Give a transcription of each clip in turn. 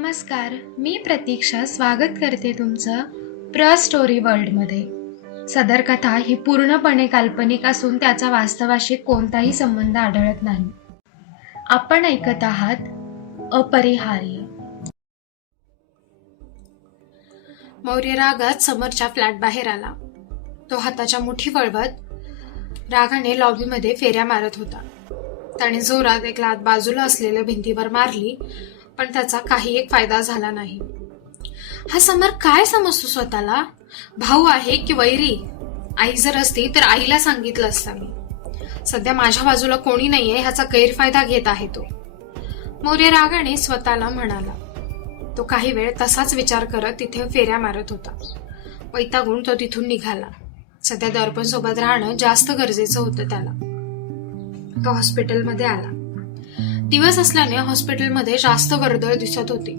नमस्कार मी प्रतीक्षा स्वागत करते तुमचं प्र स्टोरी वर्ल्डमध्ये. सदर कथा ही पूर्णपणे काल्पनिक असून त्याचा वास्तवाशी कोणताही संबंध आढळत नाही. आपण ऐकत आहात अपरिहार्य. मौर्य रागात समरच्या फ्लॅट बाहेर आला. तो हाताच्या मुठी वळवत रागाने लॉबीमध्ये फेऱ्या मारत होता. त्याने जोरात एक लात बाजूला असलेल्या भिंतीवर मारली पण त्याचा काही एक फायदा झाला नाही. हा समर काय समजतो स्वतःला? भाऊ आहे की वैरी? आई जर असती तर आईला सांगितलं असतं मी. सध्या माझ्या बाजूला कोणी नाहीये ह्याचा गैरफायदा घेत आहे तो. मौर्य रागाने स्वतःला म्हणाला. तो काही वेळ तसाच विचार करत तिथे फेऱ्या मारत होता. वैतागून तो तिथून निघाला. सध्या दर्पण सोबत राहणं जास्त गरजेचं होतं त्याला. तो हॉस्पिटलमध्ये आला. दिवस असल्याने हॉस्पिटलमध्ये जास्त वर्दळ दिसत होती.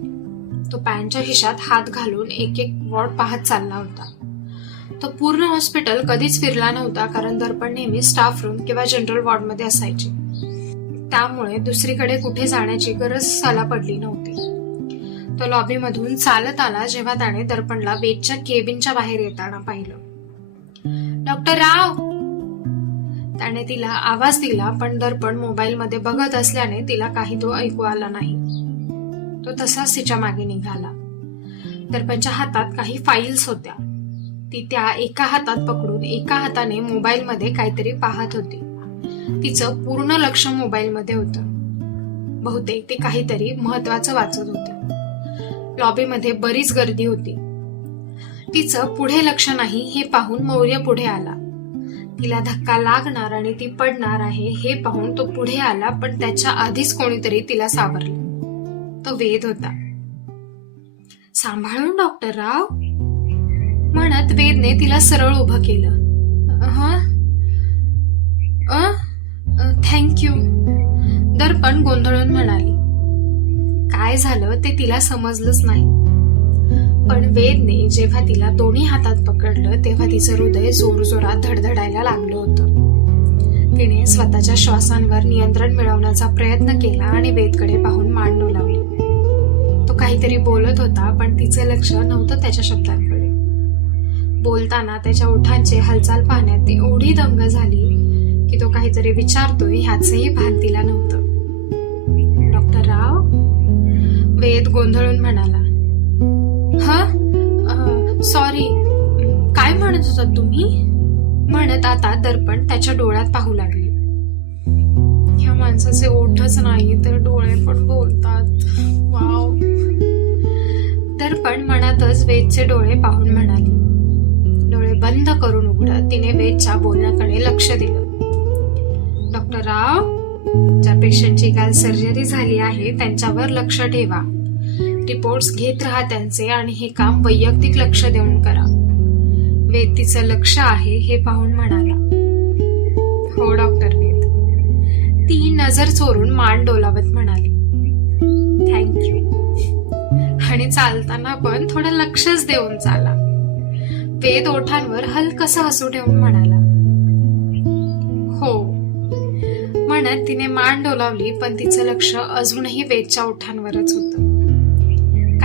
तो पॅनच्या हिशात हात घालून एक एक वॉर्ड पाहत चालला होता. तो पूर्ण हॉस्पिटल कधीच फिरला नव्हता कारण दर्पण नेहमी स्टाफ रूम किंवा जनरल वॉर्डमध्ये असायचे. त्यामुळे दुसरीकडे कुठे जाण्याची गरज त्याला पडली नव्हती. तो लॉबीमधून चालत आला जेव्हा त्याने दर्पणला बेडच्या केबिनच्या बाहेर येताना पाहिलं. डॉक्टर राव! त्याने तिला आवाज दिला पण दर्पण मोबाईल मध्ये बघत असल्याने तिला काही तो ऐकू आला नाही. तो तसाच तिच्यामागे निघाला. दर्पणच्या हातात काही फाईल्स होत्या. ती त्या एका हातात पकडून एका हाताने मोबाईल मध्ये काहीतरी पाहत होती. तिचं पूर्ण लक्ष मोबाईल मध्ये होतं. बहुतेक ते काहीतरी महत्वाचं वाचत होती. लॉबीमध्ये बरीच गर्दी होती. तिचं पुढे लक्ष नाही हे पाहून मौर्य पुढे आला. तिला धक्का लागणार आणि ती पडणार आहे हे पाहून तो पुढे आला पण त्याच्या आधीच कोणीतरी तिला सावरलं. तो वेद होता. सांभाळून डॉक्टर राव? म्हणत वेदने तिला सरळ उभं केलं. थँक्यू दर्पण गोंधळून म्हणाली. काय झालं ते तिला समजलंच नाही. पण वेदने जेव्हा तिला दोन्ही हातात पकडलं तेव्हा तिचं हृदय जोरजोरात धडधडायला लागलं होतं. तिने स्वतःच्या श्वासांवर नियंत्रण मिळवण्याचा प्रयत्न केला आणि वेदकडे पाहून मान डोलावली. तो काहीतरी बोलत होता पण तिचं लक्ष नव्हतं त्याच्या शब्दांकडे. बोलताना त्याच्या ओठांचे हालचाल पाहण्यात ती एवढी दंग झाली की तो काहीतरी विचारतोय ह्याचंही भान तिला नव्हतं. डॉक्टर राव? वेद गोंधळून म्हणाला हा? सॉरी काय म्हणत होता तुम्ही? म्हणत आता दर्पण त्याच्या डोळ्यात पाहू लागले. ह्या माणसाचे ओठच नाही तर डोळे पण बोलतात. वाव दर्पण मनातच वेदचे डोळे पाहून म्हणाली. डोळे बंद करून उघडत तिने वेदच्या बोलण्याकडे लक्ष दिलं. डॉक्टर राव ज्या पेशंटची काल सर्जरी झाली आहे त्यांच्यावर लक्ष ठेवा. रिपोर्ट्स घेत राहा त्यांचे आणि हे काम वैयक्तिक लक्ष देऊन करा. वेद तिचं लक्ष आहे हे पाहून म्हणाला. हो डॉक्टर वेद. ती नजर चोरून मान डोलावत म्हणाली. थँक्यू आणि चालताना पण थोडं लक्षच देऊन चाला. वेद ओठांवर हलकस हसू ठेवून म्हणाला. हो. म्हणत तिने मान डोलावली पण तिचं लक्ष अजूनही वेदच्या ओठांवरच होतं.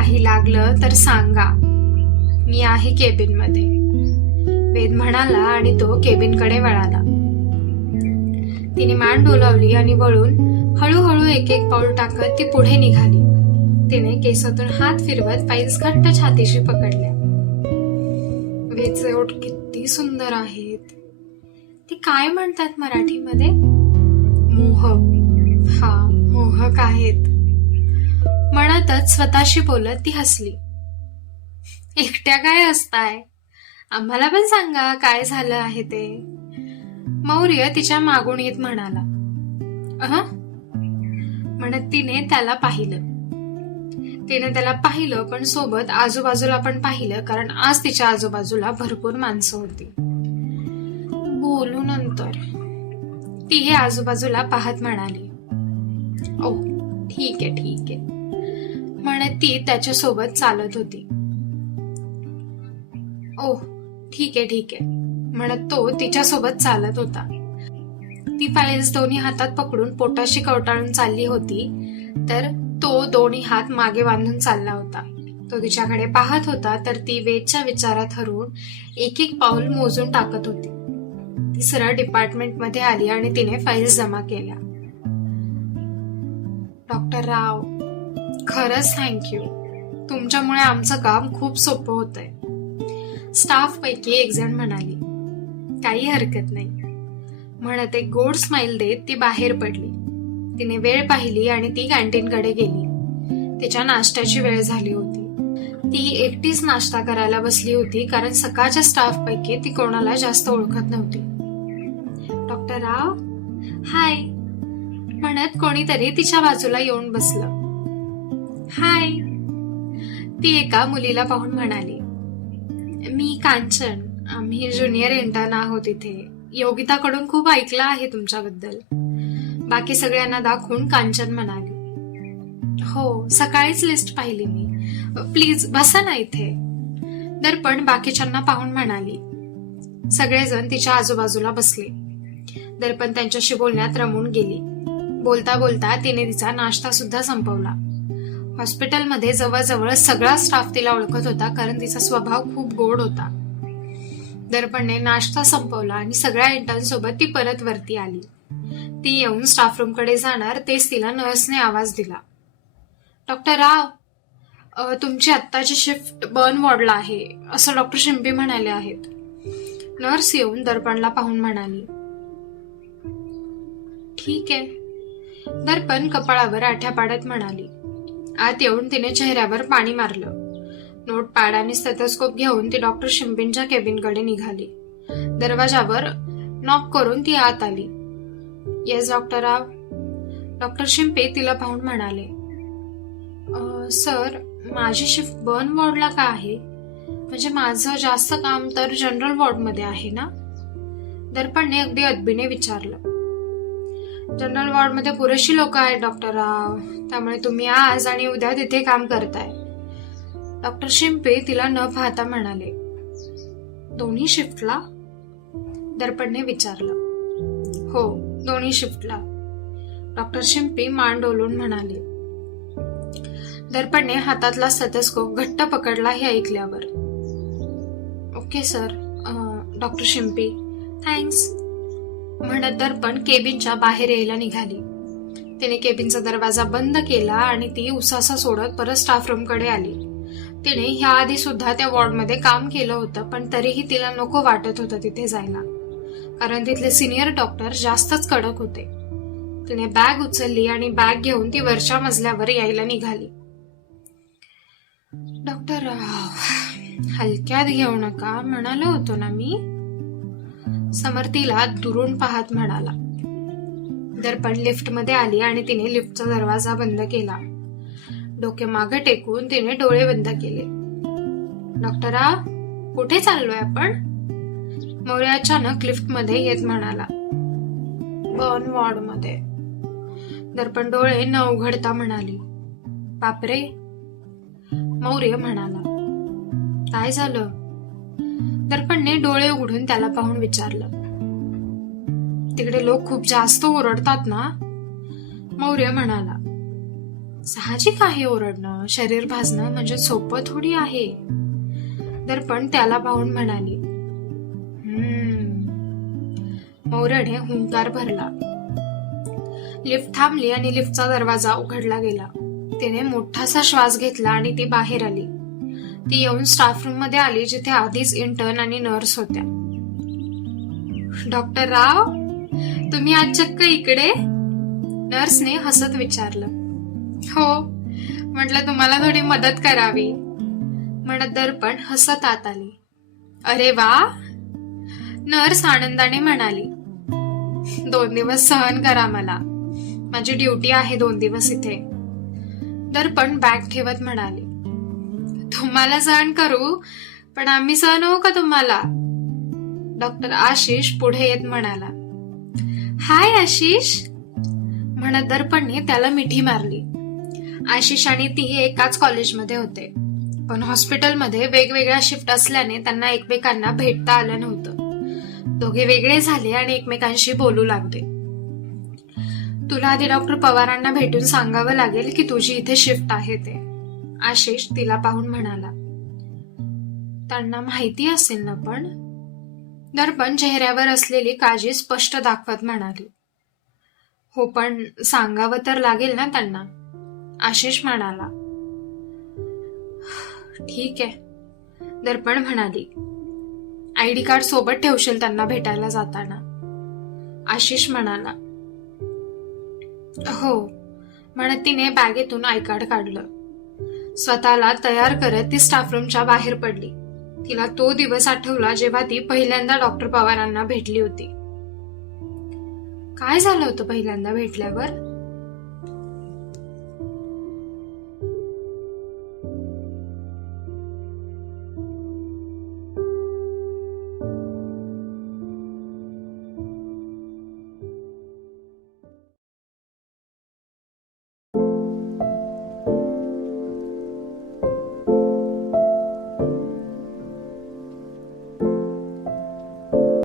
काही लागलं तर सांगा. मी आहे केबिनमध्ये वेद म्हणाला आणि तो केबिनकडे वळाला. तिने मान डोलावली आणि वळून हळूहळू एक एक पाऊल टाकत ती पुढे निघाली. तिने केसातून हात फिरवत फाईल्स घट्ट छातीशी पकडल्या. वेदचे ओठ किती सुंदर आहेत. ते काय म्हणतात मराठीमध्ये? मोहक हा मोहक आहेत. मनातच स्वतःशी बोलत ती हसली. एकट्या काय असताय आम्हाला पण सांगा काय झालं आहे ते. मौर्य तिच्या मागून येत म्हणाला. अह? म्हणत तिने त्याला पाहिलं. तिने त्याला पाहिलं पण सोबत आजूबाजूला पण पाहिलं कारण आज तिच्या आजूबाजूला भरपूर माणसं होती. बोलू नंतर. ती हे आजूबाजूला पाहत म्हणाली. ओ ठीक आहे ठीक आहे. म्हणत ती त्याच्यासोबत चालत होती. ओ ठीक आहे ठीक आहे. म्हणत तो तिच्यासोबत चालत होता. ती फाईल्स दोन्ही हातात पकडून पोटाशी कवटाळून चालली होती तर तो दोन्ही हात मागे बांधून चालला होता. तो तिच्याकडे पाहत होता तर ती वेदच्या विचारात हरवून एक एक पाऊल मोजून टाकत होती. ती सरळ डिपार्टमेंटमध्ये आली आणि तिने फाईल्स जमा केल्या. डॉक्टर राव खरंच थँक्यू तुमच्यामुळे आमचं काम खूप सोपं होतंय. स्टाफ पैकी एक जण म्हणाली काही हरकत नाही. म्हणत एक गोड स्माइल देत ती बाहेर पडली. तिने वेळ पाहिली आणि ती कॅन्टीनकडे गेली. तिच्या नाश्त्याची वेळ झाली होती. ती एकटीच नाश्ता करायला बसली होती कारण सकाळच्या स्टाफपैकी ती कोणाला जास्त ओळखत नव्हती. डॉक्टर राव? हाय म्हणत कोणीतरी तिच्या बाजूला येऊन बसलं. हाय. ती एका मुलीला पाहून म्हणाली मी कांचन. आम्ही ज्युनियर इंटर्न आहोत इथे. योगिताकडून खूप ऐकलं आहे तुमच्याबद्दल. बाकी सगळ्यांना दाखवून कांचन म्हणाली हो सकाळीच लिस्ट पाहिली मी. प्लीज बसा ना इथे. दर्पण बाकीच्यांना पाहून म्हणाली सगळेजण तिच्या आजूबाजूला बसले. दर्पण त्यांच्याशी बोलण्यात रमून गेली. बोलता बोलता तिने तिचा नाश्ता सुद्धा संपवला. हॉस्पिटलमध्ये जवळजवळ सगळा स्टाफ तिला ओळखत होता कारण तिचा स्वभाव खूप गोड होता. दर्पणने नाश्ता संपवला आणि सगळ्या इंटर्न सोबत ती परत वरती आली. ती येऊन स्टाफ रूमकडे जाणार तेच तिला नर्सने आवाज दिला. डॉक्टर राव तुमची आत्ताची शिफ्ट बर्न वॉर्डला आहे असं डॉक्टर शिंपी म्हणाले आहेत. नर्स येऊन दर्पणला पाहून म्हणाली ठीक आहे. दर्पण कपाळावर आठ्या पाडत म्हणाली आत येऊन तिने चेहऱ्यावर पाणी मारलं. नोटपॅड आणि स्टेथोस्कोप घेऊन ती डॉक्टर शिंपींच्या केबिनकडे निघाली. दरवाजावर नॉक करून ती आत आली. Yes doctor Rao. Doctor Shimpe तिला पाहून म्हणाले सर माझी शिफ्ट बर्न वॉर्डला का आहे? म्हणजे माझं जास्त काम तर जनरल वॉर्डमध्ये आहे ना? दर्पणने अगदी अदबीने विचारलं. जनरल वॉर्डमध्ये पुरेशी लोक आहेत डॉक्टर त्यामुळे तुम्ही आज आणि उद्या तिथे काम करताय. डॉक्टर शिंपे तिला न पाहता म्हणाले दोन्ही शिफ्टला? दर्पणने विचारलं. हो दोन्ही शिफ्टला. डॉक्टर शिंपी मान डोलून म्हणाले. दर्पणने हातातला सतस्कोप घट्ट पकडला हे ऐकल्यावर. Okay sir. Doctor Shimpi. Thanks. म्हणत दर्पण केबिनच्या बाहेर यायला निघाली. तिने केबिनचा दरवाजा बंद केला आणि ती उसासा सोडत परत स्टाफ रूमकडे आली. तिने ह्या आधी सुद्धा त्या वॉर्डमध्ये काम केलं होतं पण तरीही तिला नको वाटत होतं तिथे जायला. कारण तिथले सिनियर डॉक्टर जास्तच कडक होते. तिने बॅग उचलली आणि बॅग घेऊन ती वरच्या मजल्यावर यायला निघाली. डॉक्टर हलक्यात घेऊ नका म्हणालो होतो ना मी. समर्थीला दुरून पाहत म्हणाला. दर्पण लिफ्टमध्ये आली आणि तिने लिफ्टचा दरवाजा बंद केला. डोके मागे टेकून तिने डोळे बंद केले. डॉक्टरा कुठे चाललोय आपण? मौर्य अचानक लिफ्टमध्ये येत म्हणाला. बर्न वॉर्डमध्ये. दर्पण डोळे न उघडता म्हणाली. बापरे! मौर्य म्हणाला. काय झालं? दर्पणने डोळे उघडून त्याला पाहून विचारलं. तिकडे लोक खूप जास्त ओरडतात ना? मौर्य म्हणाला साहजिक आहे ओरडणं. शरीर भाजणं म्हणजे सोपं थोडी आहे. दर्पण त्याला पाहून म्हणाली "हम्म." मौर्यने हुंकार भरला. लिफ्ट थांबली आणि लिफ्टचा दरवाजा उघडला गेला. तिने मोठासा श्वास घेतला आणि ती बाहेर आली. ती येऊन स्टाफ रूममध्ये आली जिथे आधीच इंटर्न आणि नर्स होत्या. डॉक्टर राव तुम्ही आज चक्क इकडे नर्सने हसत विचारलं. हो म्हटलं तुम्हाला थोडी मदत करावी. म्हणत दर्पण हसत आत आली. अरे वा! नर्स आनंदाने म्हणाली दोन दिवस सहन करा मला. माझी ड्युटी आहे दोन दिवस इथे. दर्पण बॅग ठेवत म्हणाली तुम्हाला सहन करू? पण आम्ही सहन होऊ का तुम्हाला? डॉक्टर आशिष पुढे येत म्हणाला हाय आशिष. म्हणत दर्पणने त्याला मिठी मारली. आशिष आणि ती एकाच कॉलेजमध्ये होते. पण हॉस्पिटलमध्ये वेगवेगळ्या शिफ्ट असल्याने त्यांना एकमेकांना भेटता आलं नव्हतं. दोघे वेगळे झाले आणि एकमेकांशी बोलू लागले. तुला आधी डॉक्टर पवारांना भेटून सांगावं लागेल की तुझी इथे शिफ्ट आहे ते. आशिष तिला पाहून म्हणाला. त्यांना माहिती असेल ना पण? दर्पण चेहऱ्यावर असलेली काळजी स्पष्ट दाखवत म्हणाली. हो पण सांगावं तर लागेल ना त्यांना आशिष म्हणाला. ठीक आहे दर्पण म्हणाली. आय डी कार्ड सोबत ठेवशील त्यांना भेटायला जाताना आशिष म्हणाला. हो म्हणत तिने बॅगेतून आय कार्ड काढलं. स्वतःला तयार करत ती स्टाफ रूमच्या बाहेर पडली. तिला तो दिवस आठवला जेव्हा ती पहिल्यांदा डॉक्टर पवारांना भेटली होती. काय झालं होतं पहिल्यांदा भेटल्यावर?